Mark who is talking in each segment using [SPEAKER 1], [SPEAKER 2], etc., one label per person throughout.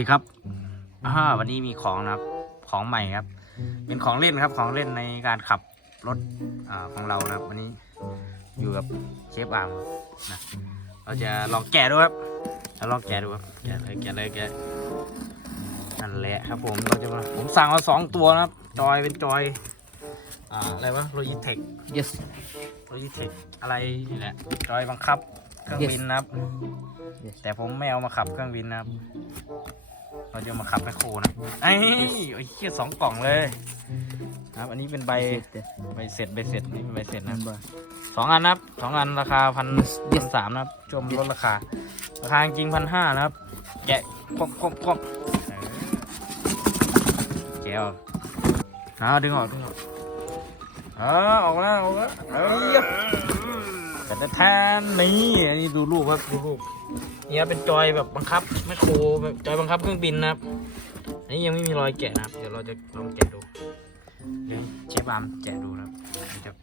[SPEAKER 1] ดีครับอ่าวันนี้มีของนะครับ ของใหม่ครับ เป็นของเล่นครับ ของเล่นในการขับรถอ่าของเรานะครับ วันนี้อยู่กับเชฟอาร์มนะ เราจะลองแกะดูครับเราลองแกะดูครับ แกะเลยแกะเลยแกะนั่นแหละครับ ผมเราจะมาผมสั่งมาสองตัวนะครับ จอยเป็นจอย อ่า อะไรวะ Logitech
[SPEAKER 2] yes
[SPEAKER 1] Logitech อะไรนี่แหละ จอยบังคับเครื่อง
[SPEAKER 2] Yes
[SPEAKER 1] บินนะครับ
[SPEAKER 2] yes
[SPEAKER 1] แต่ผมไม่เอามาขับเครื่องบินนะครับ เราจะมาขับแมคโครนะไอ้ไอ้เคียสองกล่องเลยนะครับ อันนี้เป็นใบใบเสร็จใบเสร็จนี่เป็นใบเสร็จ
[SPEAKER 2] นั่
[SPEAKER 1] นะ
[SPEAKER 2] นบ่
[SPEAKER 1] สองอันนะครับสองอันราคาพัน
[SPEAKER 2] เจ็ด
[SPEAKER 1] สามนะครับช่วงลดราคา ราคาจริงพันห้านะครับ แกะครบครบครบแกะออกเอาดึงออกดึงออกเออออกแล้วออกแล้วเอ้ย แต่แทนนี่อันนี้ดูรูปครับดูรูปเนี่ยเป็นจอยแบบบังคับแมคโครแบบจอยบังคับเครื่องบินนะครับอันนี้ยังไม่มีรอยแกะนะครับ เดี๋ยวเราจะลองแกะดูเดี๋ยวเชฟบามแกะดูนะครับ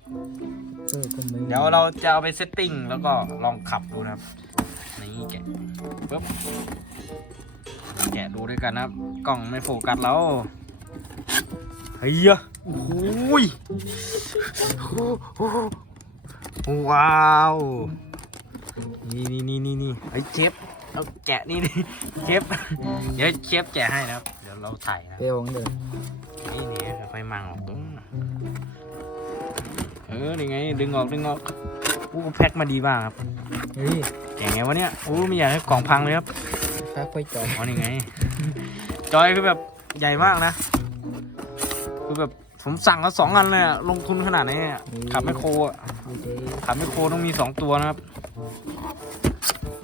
[SPEAKER 1] เดี๋ยว
[SPEAKER 2] เรา
[SPEAKER 1] จะเอาไปเซตติ้งแล้วก็ลองขับดูนะครับนี่แกะปึ๊บแกะดูด้วยกันนะครับ กล้องไม่โฟกัสแล้วเฮ้ยอะโอ้ย ว้าว นี่นี่นี่นี่นี่ไอ้ยเชฟเอาแกะนี่นี่เชฟเดี๋ยวเชฟแกะให้นะครับ เดี๋ยวเราถ่ายนะ
[SPEAKER 2] เปรี้ยวของเดิม
[SPEAKER 1] นี่นี่ไฟมังออกตรงเออนี่ไง ดึงออกดึงออกอู้แพ็คมาดีมากครับ
[SPEAKER 2] เฮ้ย
[SPEAKER 1] เก่งไงวะเนี่ยอู้ไม่อยากให้กล่องพังเลยครับ
[SPEAKER 2] ฟ้าค่อยจอย
[SPEAKER 1] อ๋อนี่ไง จอยคือแบบใหญ่มากนะ คือแบบ ผมสั่งมาสองอันเลยอะลงทุนขนาดนี้อะขับไมคโครอะ
[SPEAKER 2] โอเค
[SPEAKER 1] ขับไมคโครต้องมีสองตัวนะครับ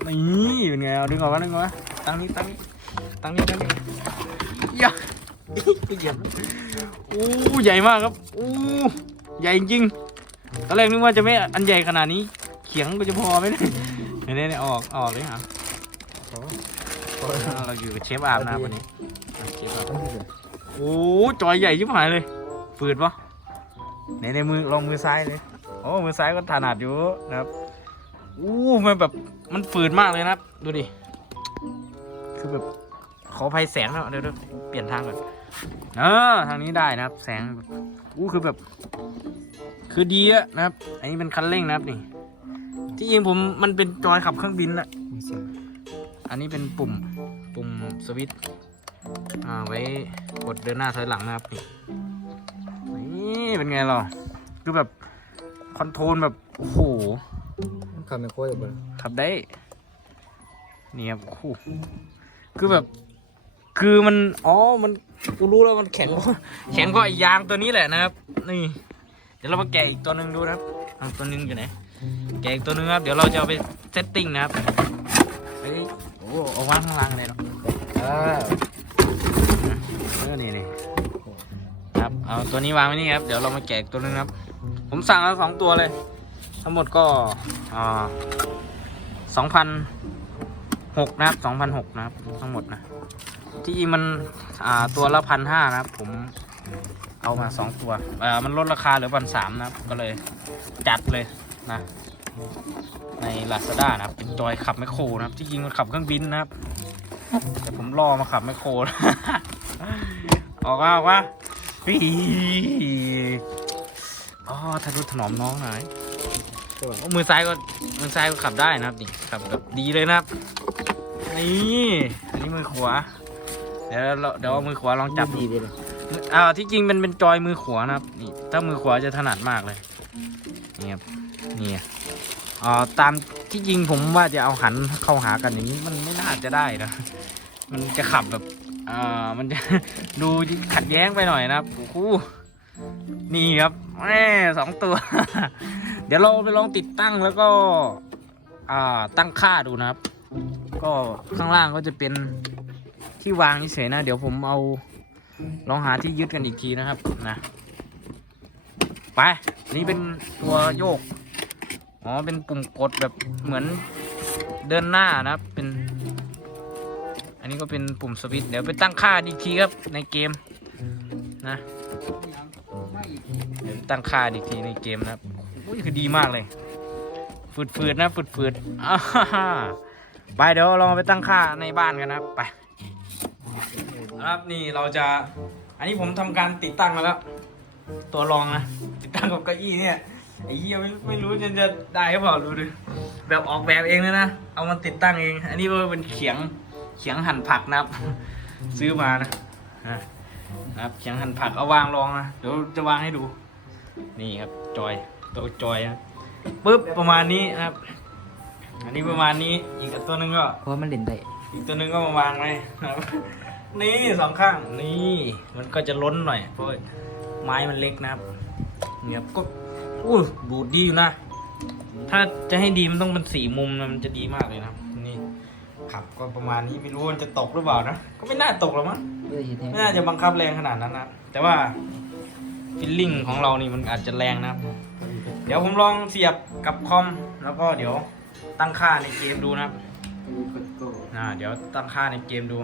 [SPEAKER 1] นี่เป็นไงเอาดึงออกมาดึงออกมาตั้งนี้ตั้งนี้ตั้งนี้ตั้งนี้ยะกูเหยียบอู้ใหญ่มากครับอู้ใหญ่จริงๆตอนแรกนึกว่าจะไม่อันใหญ่ขนาดนี้ เขียงก็จะพอไหมเนี่ยเนี่ยเนี่ยออกออกเลยครับเราอยู่กับเชฟอาร์มนะครับวันนี้อะเชฟอาร์ม
[SPEAKER 2] ต้องที่สุด
[SPEAKER 1] โอ้จอยใหญ่ชิบหายเลย ฝืดปะในในมือลองมือซ้ายเลยโอ้มือซ้ายก็ถนัดอยู่นะครับอู้มันแบบมันฝืดมากเลยนะครับ ดูดิคือแบบขอภัยแสงนะเดี๋ยวเดี๋ยวเปลี่ยนทางก่อนเออทางนี้ได้นะครับ แสงอู้คือแบบ คือดีอะนะครับ อันนี้เป็นคันเร่งนะครับนี่ ที่จริงผมมันเป็นจอยขับเครื่องบินอะ
[SPEAKER 2] มีเสียง
[SPEAKER 1] อันนี้เป็นปุ่มปุ่มสวิตช์อ่าไว้กดเดินหน้าถอยหลังนะครับนี่ เป็นไงเราคือแบบคอนโทรลแบบโอ้โห
[SPEAKER 2] มันขับไม่ค่อยแบบ
[SPEAKER 1] ขับได้นี่ครับโอ้โหคือแบบ คือมันอ๋อมันกูรู้แล้วมันแข็งกว่าแข็งกว่าไอ้ยางตัวนี้แหละนะครับ นี่ เดี๋ยวเรามาแกะอีกตัวหนึ่งดูนะครับอะตัวหนึงอยู่ไหนแกะอีกตัวหนึงครับเดี๋ยวเราจะเอาไปเซตติ้งนะครับเฮ้ยโอ้เอาวางข้างล่างเลยเนาะ
[SPEAKER 2] อ่า
[SPEAKER 1] เออนี่นี่ครับ เอาตัวนี้วางไว้นี่ครับ เดี๋ยวเรามาแกะอีกตัวนึงครับ ผมสั่งแล้วสองตัวเลย ทั้งหมดก็สองพันหกนะครับสองพันหกนะครับ ทั้งหมดนะ ที่จริงมันตัวละพันห้านะครับ ผมเอามาสองตัวมันลดราคาเหลือพันสามนะครับ ก็เลยจัดเลยนะ ใน Lazada นะครับ เป็นจอยขับแมโครนะครับ ที่จริงมันขับเครื่องบินนะครับ แต่ผมรอมาขับแมโคร ออกมาออกมา ปีอ๋อทะนุถนอมน้องหน่อย
[SPEAKER 2] ตัว
[SPEAKER 1] โอ้มือซ้ายก็มือซ้ายก็ขับได้นะครับนี่ขับแบบดีเลยนะครับ นี่อันนี้มือขวา เดี๋ยวเราเดี๋ยวเอามือขวาลองจับดู
[SPEAKER 2] ดีเลยเลย
[SPEAKER 1] อ่าที่จริงมันเป็นจอยมือขวานะครับนี่ถ้ามือขวาจะถนัดมากเลยนี่ครับนี่อ่าตามที่จริงผมว่าจะเอาหันเข้าหากันอย่างนี้มันไม่น่าจะได้นะมันจะขับแบบ อ่ามันจะ ดูขัดแย้งไปหน่อยนะครับโอ้โหนี่ครับแม่สองตัว เดี๋ยวเราไปลองติดตั้งแล้วก็ อ่าตั้งค่าดูนะครับ ก็ข้างล่างก็จะเป็นที่วางเฉยนะ เดี๋ยวผมเอาลองหาที่ยึดกันอีกทีนะครับนะไปนี่เป็นตัวโยก อ๋อ เป็นปุ่มกดแบบเหมือนเดินหน้านะครับ เป็น อันนี้ก็เป็นปุ่มสวิตช์เดี๋ยวไปตั้งค่าอีกทีครับในเกมนะเดี๋ยวตั้งค่าอีกทีในเกมนะครับอุ้ยคือดีมากเลยฝืดๆนะฝืดๆอ่าฮ่าฮ่าไปเดี๋ยวเราไปตั้งค่าในบ้านกันนะไปครับนี่เราจะอันนี้ผมทำการติดตั้งมาแล้ว ตัวรองนะติดตั้งกับเก้าอี้เนี่ยไอ้เหี้ยไม่ไม่รู้จะจะได้หรือเปล่าดูดิแบบออกแบบเองเลยนะเอามาติดตั้งเอง อันนี้เป็นเขียง เขียงหั่นผักนะครับ ซื้อมานะอะนะครับเขียงหั่นผักเอาวางรองนะเดี๋ยวจะวางให้ดู นี่ครับจอยตัวจอยนะปึ๊บประมาณนี้นะครับ อันนี้ประมาณนี้อีกตัวหนึงก็
[SPEAKER 2] เพราะมันเล่นได้
[SPEAKER 1] อีกตัวหนึงก็มาวางไว้นะครับ นี่สองข้างนี่มันก็จะล้นหน่อย เพราะไม้มันเล็กนะครับเนี่ยก็อู้ดูดดีอยู่นะ ถ้าจะให้ดีมันต้องเป็นสี่มุมนะมันจะดีมากเลยนะครับนี่ ครับก็ประมาณนี้ไม่รู้มันจะตกหรือเปล่านะก็ไม่น่าตกหรอกมั้ง
[SPEAKER 2] เพื่อเห็น
[SPEAKER 1] ไม่น่าจะบังคับแรงขนาดนั้นนะแต่ว่าฟิลลิ่งของเรานี่มันอาจจะแรงนะครับเดี๋ยวผมลองเสียบกับคอมแล้วก็เดี๋ยวตั้งค่าในเกมดูนะครับอ่าเดี๋ยวตั้งค่าในเกมดู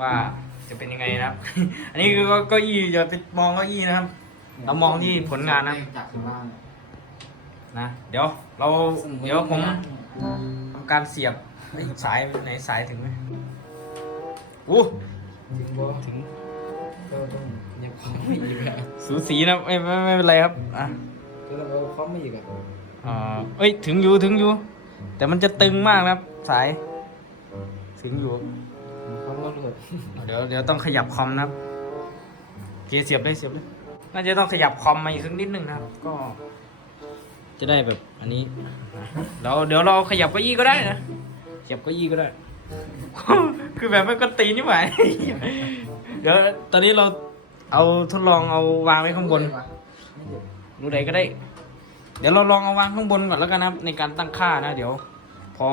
[SPEAKER 1] ว่าจะเป็นยังไงนะครับ อันนี้คือเก็อี้อย่าไปมองเก้าอี้นะครับ เรามองที่ผลงานนะครับ
[SPEAKER 2] จากข้างล่าง
[SPEAKER 1] นะ เดี๋ยวเราเดี๋ยวผมทำ การเสียบเอ้ยสายไหนสายถึงไหมอู้
[SPEAKER 2] ถึงบ่
[SPEAKER 1] ถึง
[SPEAKER 2] ก็ต้องยังคอมไม่อีกอะ
[SPEAKER 1] สูสีนะไม่ไม่ไม่เป็นไรครับอะ
[SPEAKER 2] แล้วเราคอมไม่อีกอะ
[SPEAKER 1] อ่าเอ้ยถึงอยู่ถึงอยู่ แต่มันจะตึงมากนะครับ สาย ถึงอยู่
[SPEAKER 2] คอมก็หลุด
[SPEAKER 1] เดี๋ยวเดี๋ยวต้องขยับคอมนะครับโอเคเสียบเลยเสียบเลยน่าจะต้องขยับคอมมาอีกสักนิดนึงนะครับ ก็ จะได้แบบอันนี้เราเดี๋ยวเราขยับเก้าอี้ก็ได้นะขยับเก้าอี้ก็ได้ คือแบบไม่ก็ตีนนี่หว่าเดี๋ยวตอนนี้เราเอาทดลองเอาวางไว้ข้างบนดูใดก็ได้ เดี๋ยวเราลองเอาวางข้างบนก่อนแล้วกันนะครับในการตั้งค่านะ เดี๋ยว พอ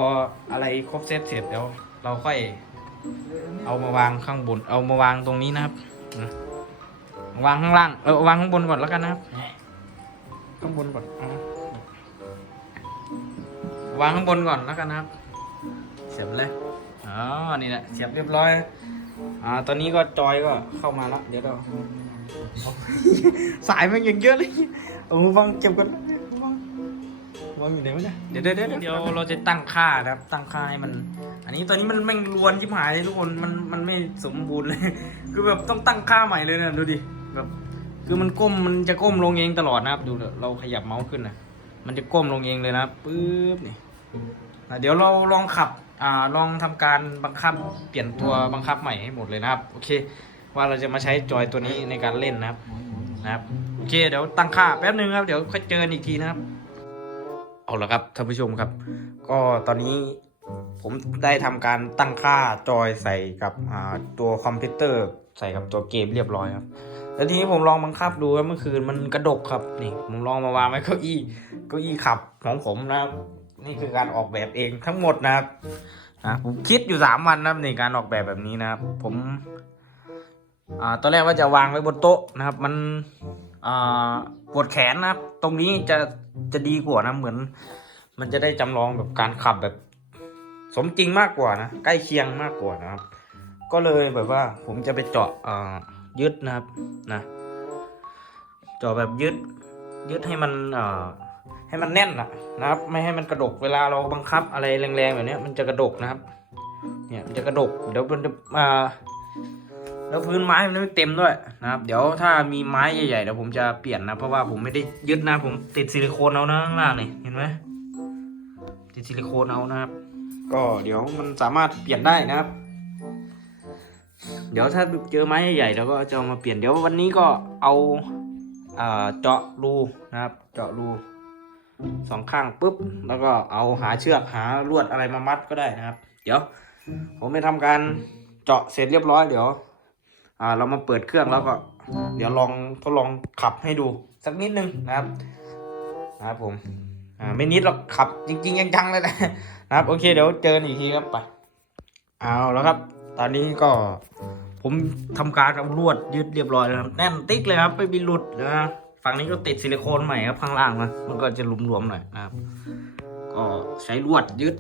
[SPEAKER 1] อะไรครบเซตเสร็จเดี๋ยว เราค่อย เอามาวางข้างบน เอามาวางตรงนี้นะครับนะวางข้างล่างเออวางข้างบนก่อนแล้วกันนะครับ ข้างบนก่อนอะ วางข้างบนก่อนแล้วกันนะครับ เสียบเลยอ๋อนี่แหละเสียบเรียบร้อย อ่า ตอนนี้ก็จอยก็เข้ามาแล้ว เดี๋ยวเราสายมันย่างเยอะเลยเอาหูฟังเก็บกันหูฟังหูฟังอยู่ไหนวะเนี่ยเดี๋ยวเดี๋ยวเดี๋ยวเดี๋ยวเราจะตั้งค่านะครับ ตั้งค่าให้มัน อันนี้ตอนนี้มันแม่งรวนชิบหายเลยทุกคน มันมันไม่สมบูรณ์เลย คือแบบต้องตั้งค่าใหม่เลยนะดูดิ แบบ คือมันก้มมันจะก้มลงเองตลอดนะครับ ดูเราขยับเมาส์ขึ้นนะ มันจะก้มลงเองเลยนะปึ๊บนี่เดี๋ยวเราลองขับอ่าลองทำการบังคับเปลี่ยนตัวบังคับใหม่ให้หมดเลยนะครับโอเค ว่าเราจะมาใช้จอยตัวนี้ในการเล่นนะครับนะครับโอเคเดี๋ยวตั้งค่าแป๊บนึงครับเดี๋ยวค่อยเจอกันอีกทีนะครับ เอาละครับท่านผู้ชมครับ ก็ตอนนี้ผมได้ทำการตั้งค่าจอยใส่กับตัวคอมพิวเตอร์ใส่กับตัวเกมเรียบร้อยครับ แล้วทีนี้ผมลองบังคับดูครับเมื่อคืนมันกระดกครับนี่ผมลองมาวางไว้เก้าอี้เก้าอี้ขับของผมนะครับ นี่คือการออกแบบเองทั้งหมดนะครับนะผมคิดอยู่สามวันนะครับในการออกแบบแบบนี้นะครับ ผมอ่าตอนแรกว่าจะวางไว้บนโต๊ะนะครับ มันอ่าปวดแขนนะครับ ตรงนี้จะจะดีกว่านะเหมือน มันจะได้จำลองแบบการขับแบบ สมจริงมากกว่านะใกล้เคียงมากกว่านะครับ ก็เลยแบบว่าผมจะไปเจาะอ่า ยึดนะครับนะจาะแบบยึดยึดให้มันอ่าให้มันแน่นนะนะครับ ไม่ให้มันกระดกเวลาเราบังคับอะไรแรงๆแบบนี้มันจะกระดกนะครับ เนี่ยมันจะกระดกเดี๋ยวมันจะอ่าแล้วพื้นไม้มันไม่เต็มด้วยนะครับ เดี๋ยวถ้ามีไม้ใหญ่ๆเดี๋ยวผมจะเปลี่ยนนะ เพราะว่าผมไม่ได้ยึดนะผมติดซิลิโคนเอานะข้างล่างนี่เห็นไหมติดซิลิโคนเอานะครับ ก็เดี๋ยวมันสามารถเปลี่ยนได้นะครับ เดี๋ยวถ้าเจอไม้ใหญ่ๆเราก็จะเอามาเปลี่ยนเดี๋ยววันนี้ก็เอาเจาะรูนะครับ เจาะรูสองข้างปุ๊บ แล้วก็เอาหาเชือกหาลวดอะไรมามัดก็ได้นะครับ เดี๋ยว ผมไปทำการเจาะเสร็จเรียบร้อยเดี๋ยวเรามาเปิดเครื่องแล้วก็ เดี๋ยวลองทดลองขับให้ดูสักนิดนึงนะครับ นะครับผมอ่าไม่นิดหรอกขับจริง ๆ จังๆเลยแหละนะครับ โอเคเดี๋ยวเจอกันอีกทีครับไป เอาแล้วครับ ตอนนี้ก็ ผมทำการเอาลวดยึดเรียบร้อยแล้วครับแน่นติ๊กเลยครับไม่มีหลุดนะฝั่งนี้ก็ติดซิลิโคนใหม่ครับข้างล่างนะมันก็จะหลวมๆหน่อยนะครับ ก็ใช้ลวดยึด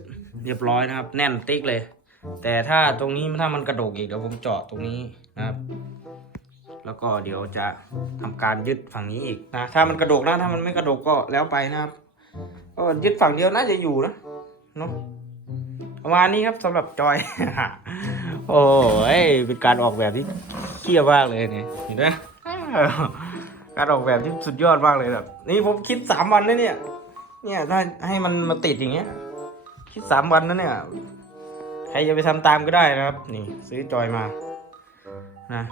[SPEAKER 1] เรียบร้อยนะครับ แน่นติ๊กเลย แต่ถ้าตรงนี้ถ้ามันกระโดกอีกเดี๋ยวผมเจาะตรงนี้นะครับ แล้วก็เดี๋ยวจะทำการยึดฝั่งนี้อีกนะถ้ามันกระโดกนะถ้ามันไม่กระโดกก็แล้วไปนะครับก็ยึดฝั่งเดียวน่าจะอยู่นะเนาะประมาณนี้ครับสำหรับจอย โอ้ยเป็นการออกแบบที่เที่ยมากเลยเนี่ยเห็นไหมการออกแบบที่สุดยอดมากเลยแบบนี่ผมคิดสามวันนะเนี่ย เนี่ยถ้าให้มันมาติดอย่างเงี้ย คิดสามวันนะเนี่ยใครจะไปทำตามก็ได้นะครับ นี่ซื้อจอยมานะ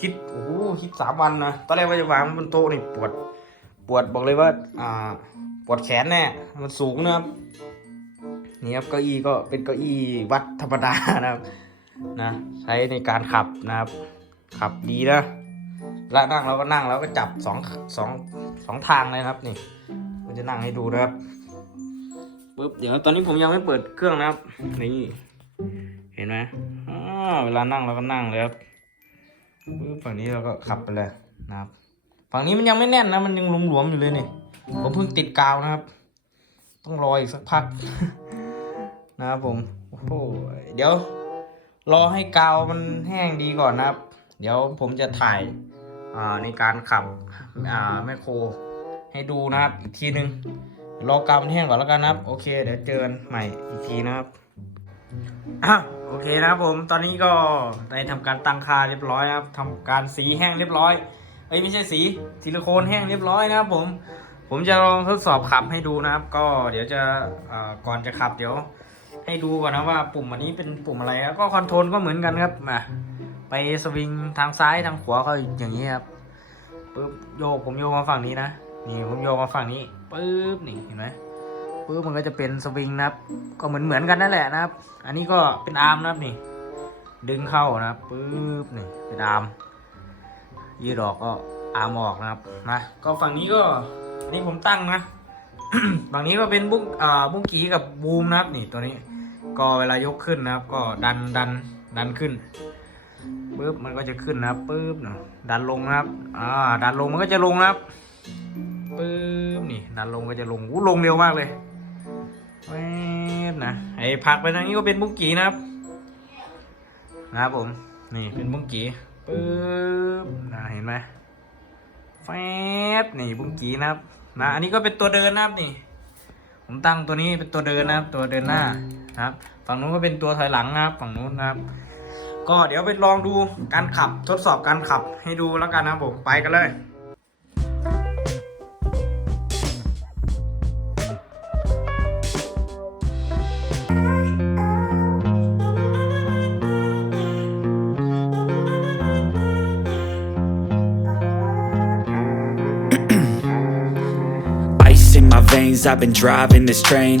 [SPEAKER 1] คิดโอ้โหคิดสามวันนะตอนแรกว่าจะวางบนโต๊ะนี่ปวด ปวดบอกเลยว่า อ่า ปวดแขนแน่มันสูงนะครับนี่ครับเก้าอี้ก็เป็นเก้าอี้วัดธรรมดานะครับ นะใช้ในการขับนะครับ ขับดีนะแล้วนั่งเราก็นั่งแล้วก็จับสองสองสองทางเลยครับนี่ผมจะนั่งให้ดูนะครับปุ๊บเดี๋ยวตอนนี้ผมยังไม่เปิดเครื่องนะครับ นี่เห็นไหมอ่าเวลานั่งเราก็นั่งเลยครับปุ๊บฝั่งนี้เราก็ขับไปเลยนะครับ ฝั่งนี้มันยังไม่แน่นนะ มันยังหลวมๆอยู่เลยนี่ผมเพิ่งติดกาวนะครับ ต้องรออีกสักพักนะครับผมโอ้เดี๋ยว รอให้กาวมันแห้งดีก่อนนะครับ เดี๋ยวผมจะถ่ายในการขับแมคโครให้ดูนะครับ อีกทีนึง รอกาวมันแห้งก่อนแล้วกันนะครับ โอเค เดี๋ยวเจอกันใหม่อีกทีนะครับอะโอเคนะครับผม ตอนนี้ก็ได้ทำการตั้งค่าเรียบร้อยนะครับทำการสีแห้งเรียบร้อยเอ้ยไม่ใช่สีซิลิโคนแห้งเรียบร้อยนะครับผม ผมจะลองทดสอบขับให้ดูนะครับ ก็เดี๋ยวจะก่อนจะขับเดี๋ยว ให้ดูก่อนนะว่าปุ่มอันนี้เป็นปุ่มอะไรแล้วก็คอนโทรลก็เหมือนกันครับมาไปสวิงทางซ้ายทางขวาก็อย่างนี้ครับปึ๊บโยกผมโยกมาฝั่งนี้นะนี่ผมโยกมาฝั่งนี้ปึ๊บนี่เห็นไหมปึ๊บมันก็จะเป็นสวิงนะครับ ก็เหมือนเหมือนกันนั่นแหละนะครับ อันนี้ก็เป็นอาร์มนะครับนี่ ดึงเข้านะครับปึ๊บนี่เป็นอาร์มยืดออกก็อาร์มออกนะครับนะก็ฝั่งนี้ก็อันนี้ผมตั้งนะ ฝั่งนี้ก็เป็นบุ้งอ่าบุ้งกีกับบูมนะครับนี่ตัวนี้ ก็เวลายกขึ้นนะครับ ก็ดันดันดันขึ้นปึ๊บมันก็จะขึ้นนะครับปึ๊บเนาะดันลงนะครับอ่าดันลงมันก็จะลงนะครับปึ๊บนี่ ดันลงก็จะลงอู้ลงเร็วมากเลยแวบนะไอ้ผักไปทางนี้ก็เป็นบุ้งกีนะครับ นะครับผมนี่เป็นบุ้งกีปึ๊บนะเห็นไหมแฟบนี่บุ้งกีนะครับนะอันนี้ก็เป็นตัวเดินนะครับนี่ ผมตั้งตัวนี้เป็นตัวเดินนะครับ ตัวเดินหน้า นะครับ ฝั่งนู้นก็เป็นตัวถอยหลังนะครับ ฝั่งนู้นนะครับ ก็เดี๋ยวไปลองดูการขับทดสอบการขับให้ดูแล้วกันนะผมไปกันเลย
[SPEAKER 3] I've been driving this train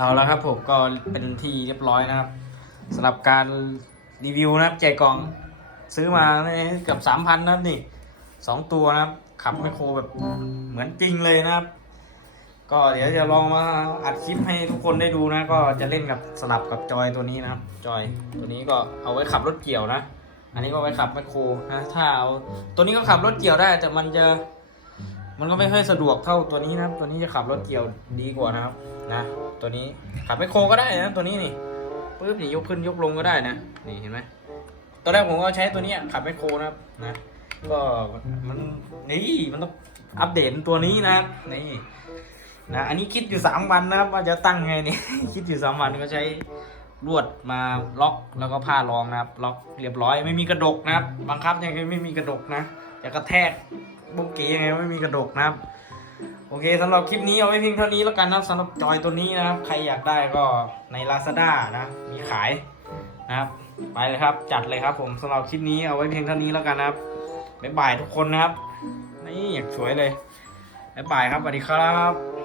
[SPEAKER 1] เอาแล้วครับผมก็เป็นที่เรียบร้อยนะครับสำหรับการรีวิวนะครับแจกกล่องซื้อมาเกือบสามพันนะครับนี่สองตัวนะครับ ขับไมโครแบบเหมือนจริงเลยนะครับ ก็เดี๋ยวจะลองมาอัดคลิปให้ทุกคนได้ดูนะ ก็จะเล่นกับสลับกับจอยตัวนี้นะครับ จอยตัวนี้ก็เอาไว้ขับรถเกี่ยวนะ อันนี้ก็ไว้ขับไมโครนะถ้าเอาตัวนี้ก็ขับรถเกี่ยวได้แต่มันจะ มันก็ไม่ค่อยสะดวกเท่าตัวนี้นะครับ ตัวนี้จะขับรถเกี่ยวดีกว่านะครับ นะ ตัวนี้ขับไมคโครก็ได้นะตัวนี้นี่ปึ๊บนี่ยกขึ้นยกลงก็ได้นะ นี่เห็นไหมตอนแรกผมก็ใช้ตัวนี้ขับไมคโครนะครับนะก็มันนี่มันต้องอัปเดตตัวนี้นะนี่นะอันนี้คิดอยู่สามวันนะครับว่าจะตั้งไงนี่คิดอยู่สามวันก็ใช้ลวดมาล็อกแล้วก็ผ้ารองนะครับ ล็อกเรียบร้อยไม่มีกระดกนะครับ บังคับยังไงไม่มีกระดกนะจะกระแทก บุกเกี้ยังไงไม่มีกระดกนะครับ โอเคสำหรับคลิปนี้เอาไว้เพียงเท่านี้แล้วกันนะสำหรับจอยตัวนี้นะครับ ใครอยากได้ก็ใน Lazada นะ มีขายนะครับ ไปเลยครับจัดเลยครับ ผมสำหรับคลิปนี้เอาไว้เพียงเท่านี้แล้วกันนะครับบ๊ายบายทุกคนนะครับ นี่อย่างสวยเลยบ๊ายบายครับสวัสดีครับ